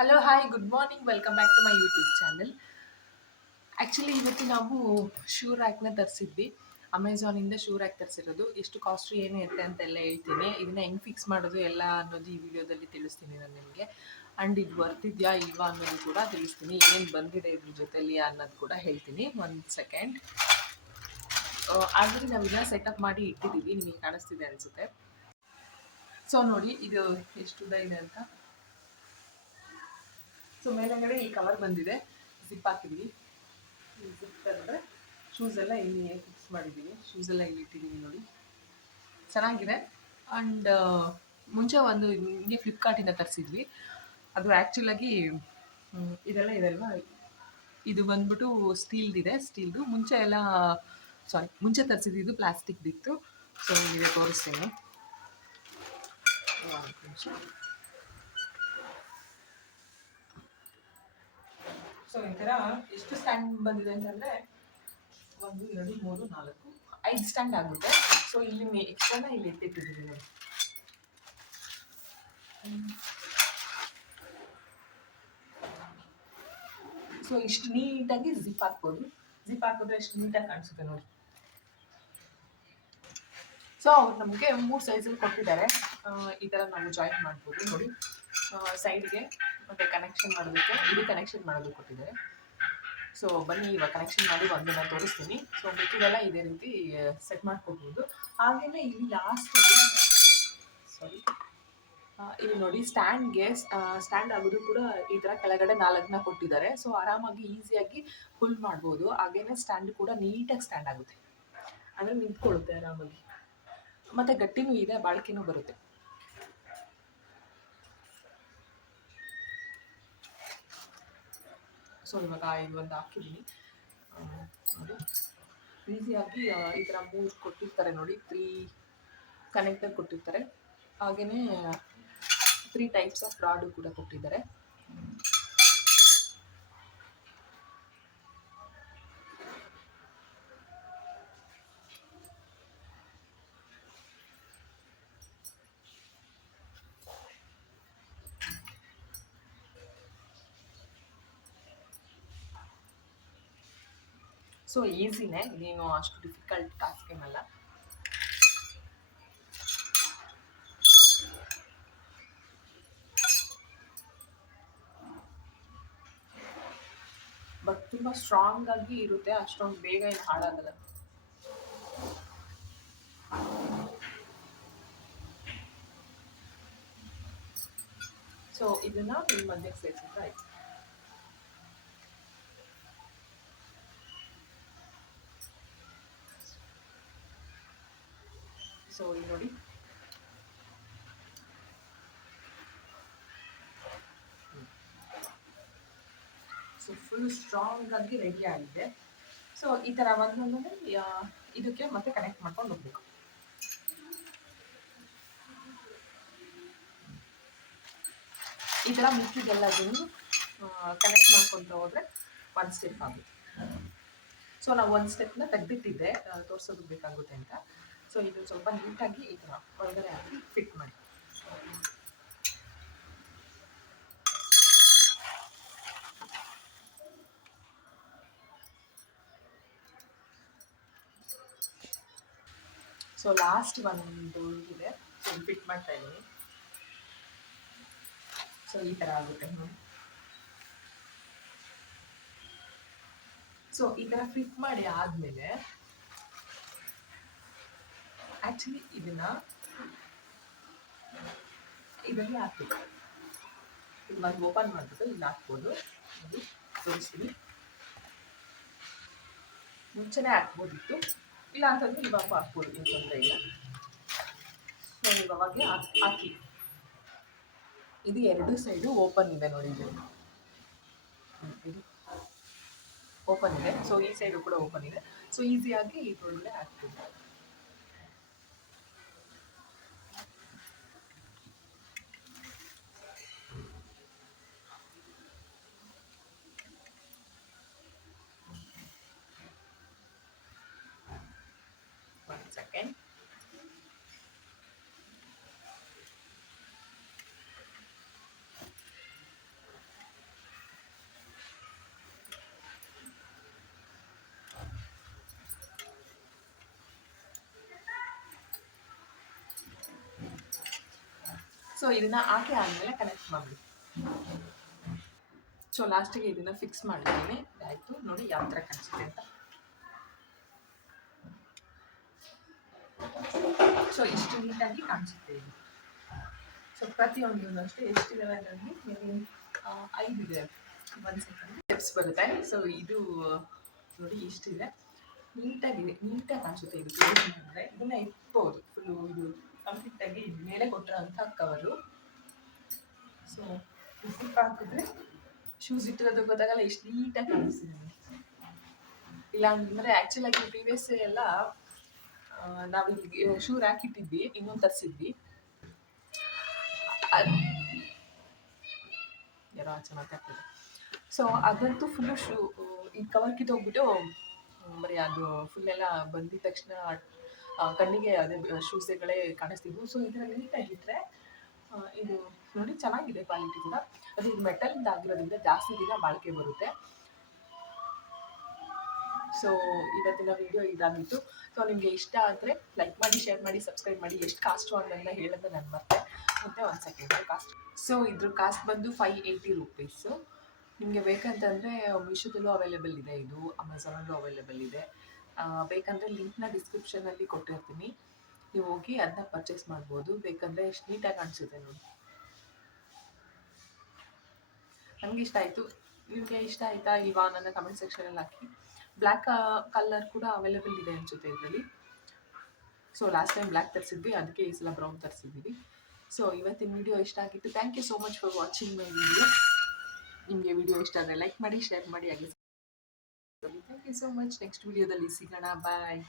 Hello hi good morning welcome back to my YouTube channel. Actually ಇವತ್ತು ನಾವು shoe ರ್ಯಾಕ್ನ ತರಿಸಿದ್ವಿ. ಅಮೆಝಾನಿಂದ ಶೂ ರ್ಯಾಕ್ ತರಿಸಿರೋದು. ಎಷ್ಟು ಕಾಸ್ಟ್ಲಿ ಏನು ಇರುತ್ತೆ ಅಂತೆಲ್ಲ ಹೇಳ್ತೀನಿ. ಇದನ್ನ ಹೆಂಗೆ ಫಿಕ್ಸ್ ಮಾಡೋದು ಎಲ್ಲ ಅನ್ನೋದು ಈ ವಿಡಿಯೋದಲ್ಲಿ ತಿಳಿಸ್ತೀನಿ ನಾನು ನಿಮಗೆ. ಆ್ಯಂಡ್ ಇದು ಬರ್ತಿದ್ಯಾ ಇಲ್ವಾ ಅನ್ನೋದು ಕೂಡ ತಿಳಿಸ್ತೀನಿ. ಏನೇನು ಬಂದಿದೆ ಇದ್ರ ಜೊತೆಲಿ ಅನ್ನೋದು ಕೂಡ ಹೇಳ್ತೀನಿ. ಒಂದು ಸೆಕೆಂಡ್. ಆಲ್ರೆಡಿ ನಾವಿನ್ನ ಸೆಟಪ್ ಮಾಡಿ ಇಟ್ಟಿದ್ದೀವಿ, ನಿಮಗೆ ಕಾಣಿಸ್ತಿದೆ ಅನಿಸುತ್ತೆ. ಸೊ ನೋಡಿ ಇದು ಎಷ್ಟು ಉದ್ದ ಇದೆ ಅಂತ. ಸೊ ಮೇಲ್ಗಡೆ ಈ ಕವರ್ ಬಂದಿದೆ, ಜಿಪ್ ಹಾಕಿದ್ವಿ. ಈ ಜಿಪ್ ಅಂದರೆ ಶೂಸ್ ಎಲ್ಲ ಇಲ್ಲಿ ಫಿಕ್ಸ್ ಮಾಡಿದ್ದೀವಿ. ಶೂಸ್ ಎಲ್ಲ ಇಲ್ಲಿ ಇಟ್ಟಿದ್ದೀವಿ ನೋಡಿ, ಚೆನ್ನಾಗಿದೆ. ಆ್ಯಂಡ್ ಮುಂಚೆ ಒಂದು ಹಿಂಗೆ ಫ್ಲಿಪ್ಕಾರ್ಟಿಂದ ತರಿಸಿದ್ವಿ. ಅದು ಆ್ಯಕ್ಚುಲಾಗಿ ಇದೆಲ್ಲ ಇದೆಲ್ವಾ, ಇದು ಬಂದ್ಬಿಟ್ಟು ಸ್ಟೀಲ್ದಿದೆ. ಸ್ಟೀಲ್ದು ಮುಂಚೆ ಎಲ್ಲ ಮುಂಚೆ ತರಿಸಿದ್ದು ಪ್ಲಾಸ್ಟಿಕ್ದಿತ್ತು. ಸೊ ಈಗ ತೋರಿಸ್ತೀನಿ. ಸೊ ಈ ಥರ ಎಷ್ಟು ಸ್ಟ್ಯಾಂಡ್ ಬಂದಿದೆ ಅಂತಂದರೆ 1 2 3 4 5 ಸ್ಟ್ಯಾಂಡ್ ಆಗುತ್ತೆ. ಸೊ ಇಲ್ಲಿ ಎಕ್ಸ್ಟ್ರಾನ ಇಲ್ಲಿ ಎತ್ತಿಟ್ಟಿದ್ದೀವಿ ನೋಡಿ. ಸೊ ಇಷ್ಟು ನೀಟಾಗಿ ಜಿಪ್ ಹಾಕ್ಬೋದು. ಜಿಪ್ ಹಾಕಿದ್ರೆ ಎಷ್ಟು ನೀಟಾಗಿ ಕಾಣಿಸುತ್ತೆ ನೋಡಿ. ಸೊ ಅವ್ರು ನಮಗೆ 3 ಸೈಜಲ್ಲಿ ಕೊಟ್ಟಿದ್ದಾರೆ. ಈ ಥರ ನಾವು ಜಾಯಿನ್ ಮಾಡ್ಬೋದು ನೋಡಿ. ಸೈಡ್ಗೆ ಮತ್ತು ಕನೆಕ್ಷನ್ ಮಾಡೋದಕ್ಕೆ, ಇದು ಕನೆಕ್ಷನ್ ಮಾಡೋದಕ್ಕೆ ಕೊಟ್ಟಿದ್ದಾರೆ. ಸೊ ಬನ್ನಿ ಇವಾಗ ಕನೆಕ್ಷನ್ ಮಾಡಿ ಒಂದನ್ನು ತೋರಿಸ್ತೀನಿ. ಸೊ ಮಿಕ್ಕಿದೆಲ್ಲ ಇದೇ ರೀತಿ ಸೆಟ್ ಮಾಡ್ಕೊಬೋದು. ಹಾಗೆಯೇ ಇಲ್ಲಿ ಲಾಸ್ಟಲ್ಲಿ ಇಲ್ಲಿ ನೋಡಿ ಸ್ಟ್ಯಾಂಡ್ ಆಗೋದು ಕೂಡ ಈ ಥರ ಕೆಳಗಡೆ 4ನ ಕೊಟ್ಟಿದ್ದಾರೆ. ಸೊ ಆರಾಮಾಗಿ ಈಸಿಯಾಗಿ ಫುಲ್ ಮಾಡ್ಬೋದು. ಹಾಗೇನೆ ಸ್ಟ್ಯಾಂಡ್ ಕೂಡ ನೀಟಾಗಿ ಸ್ಟ್ಯಾಂಡ್ ಆಗುತ್ತೆ, ಅಂದರೆ ನಿಂತ್ಕೊಳ್ಳುತ್ತೆ ಆರಾಮಾಗಿ. ಮತ್ತು ಗಟ್ಟಿನೂ ಇದೆ, ಬಾಳಿಕೆನೂ ಬರುತ್ತೆ. ಸೊ ಇವಾಗ ಇದೊಂದು ಹಾಕಿದ್ದೀನಿ ನೋಡಿ. ಈಸಿಯಾಗಿ ಈ ಥರ 3 ಕೊಟ್ಟಿರ್ತಾರೆ ನೋಡಿ, 3 ಕನೆಕ್ಟರ್ ಕೊಟ್ಟಿರ್ತಾರೆ. ಹಾಗೆಯೇ 3 ಟೈಪ್ಸ್ ಆಫ್ ರಾಡು ಕೂಡ ಕೊಟ್ಟಿದ್ದಾರೆ. ಸೊ ಈಸಿನೇ, ಇದೇನು ಅಷ್ಟು ಡಿಫಿಕಲ್ಟ್ ಟಾಸ್ಕ್ ಏನಲ್ಲ. ಬಟ್ ತುಂಬ ಸ್ಟ್ರಾಂಗ್ ಆಗಿ ಇರುತ್ತೆ, ಅಷ್ಟೊಂದು ಬೇಗ ಏನು ಹಾಳಾಗಲ್ಲ. ಸೊ ಇದನ್ನ ನಿಮ್ಮ ಮಧ್ಯಕ್ಕೆ ಸೇರಿಸಿದ್ರೆ ಆಯ್ತು. ಸೊ ಇಲ್ಲಿ ನೋಡಿ, ಸೊ ಫುಲ್ ಸ್ಟ್ರಾಂಗ್ ಆಗಿ ರೆಡಿ ಆಗಿದೆ. ಸೊ ಈ ಥರ ಒಂದೊಂದೇ ಇದಕ್ಕೆ ಮತ್ತೆ ಕನೆಕ್ಟ್ ಮಾಡ್ಕೊಂಡು ಹೋಗ್ಬೇಕು. ಈ ಥರ ಮಿಕ್ಕಿದೆಲ್ಲದನ್ನು ಕನೆಕ್ಟ್ ಮಾಡ್ಕೊತ ಹೋದರೆ 1 ಸ್ಟೆಪ್ ಆಗುತ್ತೆ. ಸೊ ನಾವು 1 ಸ್ಟೆಪ್ನ ತೆಗೆದಿಟ್ಟಿದ್ದೆ, ತೋರಿಸೋದಕ್ಕೆ ಬೇಕಾಗುತ್ತೆ ಅಂತ. ಸೊ ಇದು ಸ್ವಲ್ಪ ನೀಟಾಗಿ ಈ ಥರ ಒಳಗಡೆ ಹಾಕಿ ಫಿಟ್ ಮಾಡಿ. ಸೊ ಲಾಸ್ಟ್ ಒಂದು ಇದೆ, ಸೊ ಫಿಟ್ ಮಾಡ್ತಾ ಇದ್ದೀನಿ. ಸೊ ಈ ಥರ ಆಗುತ್ತೆ ನೋಡಿ. ಸೊ ಈ ಥರ ಫಿಟ್ ಮಾಡಿ ಆದಮೇಲೆ ಆ್ಯಕ್ಚುಲಿ ಇದರಲ್ಲಿ ಹಾಕ್ಬೇಕು. ಇದು ಒಂದು ಓಪನ್ ಮಾಡಿಬಿಟ್ಟು ಇಲ್ಲಿ ಹಾಕ್ಬೋದು. ನೋಡಿ ತೋರಿಸ್ತೀನಿ. ಮುಂಚೆನೇ ಹಾಕ್ಬೋದಿತ್ತು, ಇಲ್ಲ ಅಂತಂದರೆ ಇವಾಗ ಹಾಕ್ಬೋದು, ಏನು ತೊಂದರೆ ಇಲ್ಲ. ಸೊ ಇವಾಗೆ ಹಾಕಿ. ಇದು 2 ಸೈಡು ಓಪನ್ ಇದೆ ನೋಡಿ. ಇದು ಓಪನ್ ಇದೆ. ಸೊ ಈ ಸೈಡು ಕೂಡ ಓಪನ್ ಇದೆ. ಸೊ ಈಸಿಯಾಗಿ ಇದರೊಳಗೆ ಹಾಕ್ತೀವಿ. ಒಂದು ಸೆಕೆಂಡ್. ಇದನ್ನ ಹಾಕಿ ಆದಮೇಲೆ ಕನೆಕ್ಟ್ ಮಾಡಿ. ಸೊ ಲಾಸ್ಟಿಗೆ ಇದನ್ನ ಫಿಕ್ಸ್ ಮಾಡಿದ್ದೀನಿ. ಆಯಿತು, ನೋಡಿ ಯಾವ ಥರ ಕಾಣಿಸುತ್ತೆ ಅಂತ. ಸೊ ಇಷ್ಟು ನೀಟಾಗಿ ಕಾಣಿಸುತ್ತೆ ಇದು. ಸೊ ಪ್ರತಿಯೊಂದು ಅಷ್ಟೇ ಎಷ್ಟಿದಾವೆ ಅದರಲ್ಲಿ 5 ಇದೆ. 1 ಸೆಕೆಂಡ್ ಸ್ಟೆಪ್ಸ್ ಬರುತ್ತೆ. ಸೊ ಇದು ನೋಡಿ ಇಷ್ಟಿದೆ, ನೀಟಾಗಿ ಕಾಣಿಸುತ್ತೆ. ಇದು ಅಂದರೆ ಇದನ್ನ ಇಟ್ಬೋದು ಫುಲ್ಲು. ಇದು ಕಂಪ್ಲೀಟಾಗಿ ಮೇಲೆ ಕೊಟ್ಟಿರೋಂಥ ಕವರು. ಸೊ ಜಿಪ್ ಹಾಕಿದ್ರೆ ಶೂಸ್ ಇಟ್ಟಿರೋದು ಗೊತ್ತಾಗಲ್ಲ, ಎಷ್ಟು ನೀಟಾಗಿ ಕಾಣಿಸ್ತಿದೆ. ಇಲ್ಲ ಅಂದರೆ ಆ್ಯಕ್ಚುಲಾಗಿ ಪ್ರೀವಿಯಸ್ ಎಲ್ಲ ನಾವು ಇಲ್ಲಿ ಶೂ ರ್ಯಾಕ್ ಇಟ್ಟಿದ್ವಿ, ಇನ್ನೊಂದು ತರಿಸಿದ್ವಿ. ಯಾರೋ ಆಚೆ ಮಾತಾಡ್ತಿದೆ. ಸೊ ಅದಂತೂ ಫುಲ್ಲು ಈ ಕವರ್ ಕಿತ್ತೋಗ್ಬಿಟ್ಟು ಬರೀ ಅದು ಫುಲ್ಲೆಲ್ಲ ಬಂದಿದ ತಕ್ಷಣ ಕಣ್ಣಿಗೆ ಅದೇ ಶೂಸ್ಗಳೇ ಕಾಣಿಸ್ತಿದ್ವು. ಸೊ ಇದರಲ್ಲಿ ನೀಟಾಗಿಟ್ಟರೆ ಇದು ನೋಡಿ ಚೆನ್ನಾಗಿದೆ ಕ್ವಾಲಿಟಿ ಕೂಡ. ಅದು ಇದು ಮೆಟಲಿಂದ ಆಗಿರೋದ್ರಿಂದ ಜಾಸ್ತಿ ದಿನ ಬಾಳಿಕೆ ಬರುತ್ತೆ. ಸೊ ಇವತ್ತಿನ ವಿಡಿಯೋ ಇದಾಗಿತ್ತು. ಸೊ ನಿಮಗೆ ಇಷ್ಟ ಆದರೆ ಲೈಕ್ ಮಾಡಿ, ಶೇರ್ ಮಾಡಿ, ಸಬ್ಸ್ಕ್ರೈಬ್ ಮಾಡಿ. ಎಷ್ಟು ಕಾಸ್ಟು ಅನ್ನೋದನ್ನ ಹೇಳೋದು ನಾನು ಮತ್ತೆ 1 ಸೆಕೆಂಡ್ ಕಾಸ್ಟ್. ಸೊ ಇದ್ರ ಕಾಸ್ಟ್ ಬಂದು 580 ರುಪೀಸು. ನಿಮಗೆ ಬೇಕಂತಂದರೆ ಮೀಶೋದಲ್ಲೂ ಅವೈಲೇಬಲ್ ಇದೆ, ಇದು ಅಮೆಝಾನಲ್ಲೂ ಅವೈಲೇಬಲ್ ಇದೆ. ಬೇಕಂದರೆ ಲಿಂಕ್ನ ಡಿಸ್ಕ್ರಿಪ್ಷನಲ್ಲಿ ಕೊಟ್ಟಿರ್ತೀನಿ, ನೀವು ಹೋಗಿ ಅದನ್ನ ಪರ್ಚೇಸ್ ಮಾಡ್ಬೋದು. ಬೇಕಂದರೆ ಎಷ್ಟು ನೀಟಾಗಿ ಕಾಣಿಸುತ್ತೆ ನೋಡಿ. ನನಗೆ ಇಷ್ಟ ಆಯಿತು. ನಿಮಗೆ ಇಷ್ಟ ಆಯಿತಾ ಇಲ್ವಾ ನನ್ನ ಕಮೆಂಟ್ ಸೆಕ್ಷನಲ್ಲಿ ಹಾಕಿ. ಬ್ಲ್ಯಾಕ್ ಕಲರ್ ಕೂಡ ಅವೈಲೇಬಲ್ ಇದೆ ಅನಿಸುತ್ತೆ ಇದರಲ್ಲಿ. ಸೊ ಲಾಸ್ಟ್ ಟೈಮ್ ಬ್ಲ್ಯಾಕ್ ತರಿಸಿದ್ವಿ, ಅದಕ್ಕೆ ಈ ಸಲ ಬ್ರೌನ್ ತರಿಸಿದ್ದೀವಿ. ಸೊ ಇವತ್ತಿನ ವಿಡಿಯೋ ಇಷ್ಟ ಆಗಿತ್ತು. Thank you so much for watching my video. ನಿಮಗೆ ವಿಡಿಯೋ ಇಷ್ಟ ಆದರೆ ಲೈಕ್ ಮಾಡಿ, ಶೇರ್ ಮಾಡಿ, ಹಾಗೆ thank you so much. Next ವಿಡಿಯೋದಲ್ಲಿ ಸಿಗೋಣ. ಬಾಯ್.